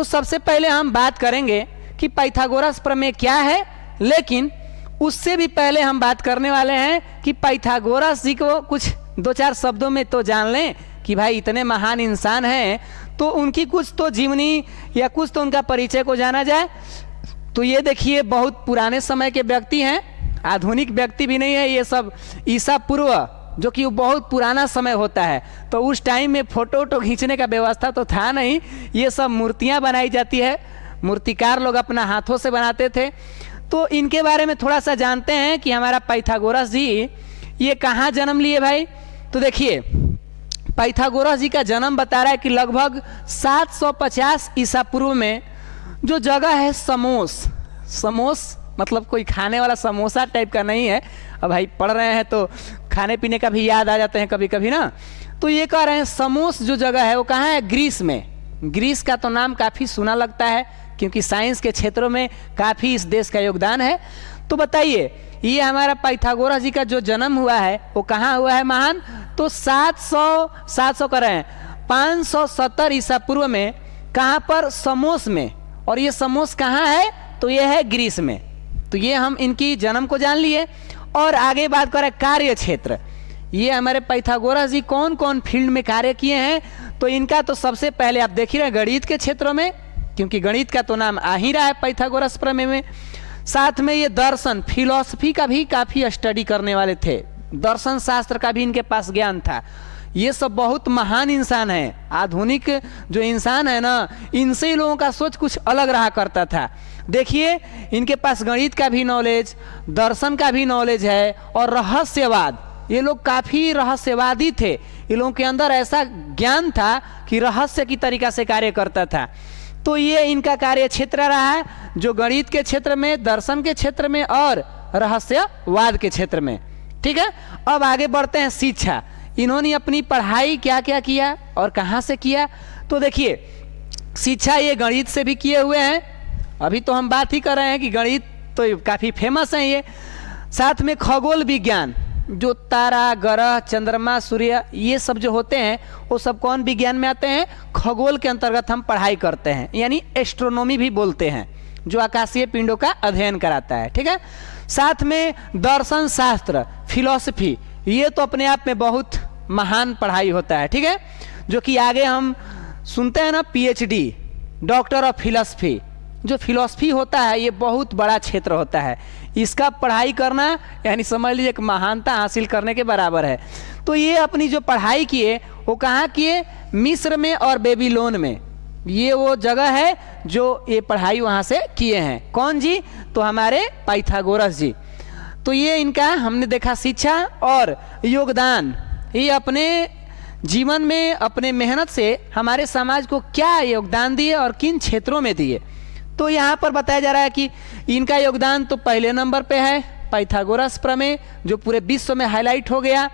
तो सबसे पहले हम बात करेंगे कि पाइथागोरस प्रमेय क्या है, लेकिन उससे भी पहले हम बात करने वाले हैं कि पाइथागोरस जी को कुछ दो चार शब्दों में तो जान लें कि भाई इतने महान इंसान हैं, तो उनकी कुछ तो जीवनी या कुछ तो उनका परिचय को जाना जाए। तो ये देखिए बहुत पुराने समय के व्यक्ति हैं, आधुनिक व्यक्ति भी नहीं है, ये सब ईसा पूर्व जो कि बहुत पुराना समय होता है। तो उस टाइम में फोटो खींचने का व्यवस्था तो था नहीं, ये सब मूर्तियां बनाई जाती है, मूर्तिकार लोग अपना हाथों से बनाते थे। तो इनके बारे में थोड़ा सा जानते हैं कि हमारा पाइथागोरस जी ये कहाँ जन्म लिए भाई। तो देखिए पाइथागोरस जी का जन्म बता रहा है कि लगभग 750 ईसा पूर्व में जो जगह है समोस, समोस मतलब कोई खाने वाला समोसा टाइप का नहीं है, अब भाई पढ़ रहे हैं तो खाने पीने का भी याद आ जाते हैं कभी कभी ना। तो ये कह रहे हैं समोस जो जगह है वो कहाँ है, ग्रीस में। ग्रीस का तो नाम काफ़ी सुना लगता है क्योंकि साइंस के क्षेत्रों में काफ़ी इस देश का योगदान है। तो बताइए ये हमारा पाइथागोरस जी का जो जन्म हुआ है वो कहाँ हुआ है महान, तो 700 कर रहे हैं 570 ईसा पूर्व में। कहाँ पर, समोस में। और ये समोस कहाँ है, तो ये है ग्रीस में। तो ये हम इनकी जन्म को जान लिए। और आगे बात करें कार्य क्षेत्र, ये हमारे पाइथागोरस जी कौन कौन फील्ड में कार्य किए हैं। तो इनका तो सबसे पहले आप देख ही रहे गणित के क्षेत्र में, क्योंकि गणित का तो नाम आ ही रहा है पाइथागोरस प्रमेय में। साथ में ये दर्शन, फिलॉसफी का भी काफ़ी स्टडी करने वाले थे, दर्शन शास्त्र का भी इनके पास ज्ञान था। ये सब बहुत महान इंसान है। आधुनिक जो इंसान है ना, इनसे ही लोगों का सोच कुछ अलग रहा करता था। देखिए इनके पास गणित का भी नॉलेज, दर्शन का भी नॉलेज है और रहस्यवाद, ये लोग काफ़ी रहस्यवादी थे। ये लोगों के अंदर ऐसा ज्ञान था कि रहस्य की तरीका से कार्य करता था। तो ये इनका कार्य क्षेत्र रहा है, जो गणित के क्षेत्र में, दर्शन के क्षेत्र में और रहस्यवाद के क्षेत्र में। ठीक है, अब आगे बढ़ते हैं शिक्षा। इन्होंने अपनी पढ़ाई क्या क्या किया और कहाँ से किया। तो देखिए शिक्षा ये गणित से भी किए हुए हैं, अभी तो हम बात ही कर रहे हैं कि गणित तो काफ़ी फेमस है ये। साथ में खगोल विज्ञान, जो तारा, ग्रह, चंद्रमा, सूर्य ये सब जो होते हैं वो सब कौन विज्ञान में आते हैं, खगोल के अंतर्गत हम पढ़ाई करते हैं, यानी एस्ट्रोनॉमी भी बोलते हैं, जो आकाशीय पिंडों का अध्ययन कराता है। ठीक है, साथ में दर्शन शास्त्र, फिलॉसफी, ये तो अपने आप में बहुत महान पढ़ाई होता है। ठीक है, जो कि आगे हम सुनते हैं ना PhD, डॉक्टर ऑफ फिलॉसफी। जो फिलॉसफी होता है ये बहुत बड़ा क्षेत्र होता है, इसका पढ़ाई करना यानी समझ लीजिए एक महानता हासिल करने के बराबर है। तो ये अपनी जो पढ़ाई किए वो कहाँ किए, मिस्र में और बेबीलोन में। ये वो जगह है जो ये पढ़ाई वहाँ से किए हैं। कौन जी, तो हमारे पाइथागोरस जी। तो ये इनका हमने देखा शिक्षा और योगदान, ये अपने जीवन में अपने मेहनत से हमारे समाज को क्या योगदान दिए और किन क्षेत्रों में दिए। तो यहाँ पर बताया जा रहा है कि इनका योगदान तो पहले नंबर पे है पाइथागोरस प्रमेय, जो पूरे विश्व में हाईलाइट हो गया,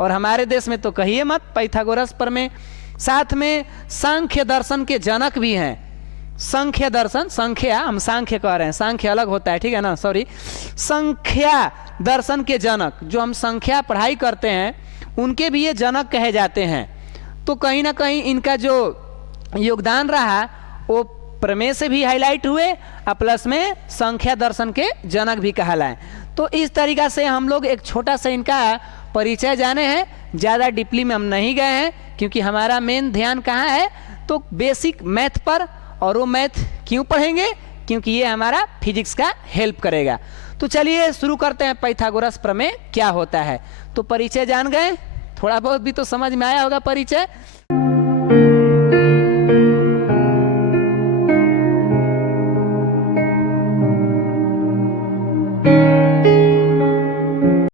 और हमारे देश में तो कहिए मत पाइथागोरस प्रमेय। साथ में सांख्य दर्शन के जनक भी हैं। संख्या दर्शन, संख्या हम सांख्य कह रहे हैं, सांख्य अलग होता है, ठीक है ना, सॉरी। संख्या दर्शन के जनक, जो हम संख्या पढ़ाई करते हैं उनके भी ये जनक कहे जाते हैं। तो कहीं ना कहीं इनका जो योगदान रहा वो प्रमेय से भी हाईलाइट हुए और प्लस में संख्या दर्शन के जनक भी कहलाएं। तो इस तरीका से हम लोग एक छोटा सा इनका परिचय जाने हैं, ज़्यादा डीपली में हम नहीं गए हैं क्योंकि हमारा मेन ध्यान कहाँ है, तो बेसिक मैथ पर। और वो मैथ क्यों पढ़ेंगे, क्योंकि ये हमारा फिजिक्स का हेल्प करेगा। तो चलिए शुरू करते हैं, पाइथागोरस प्रमेय क्या होता है। तो परिचय जान गए, थोड़ा बहुत भी तो समझ में आया होगा परिचय।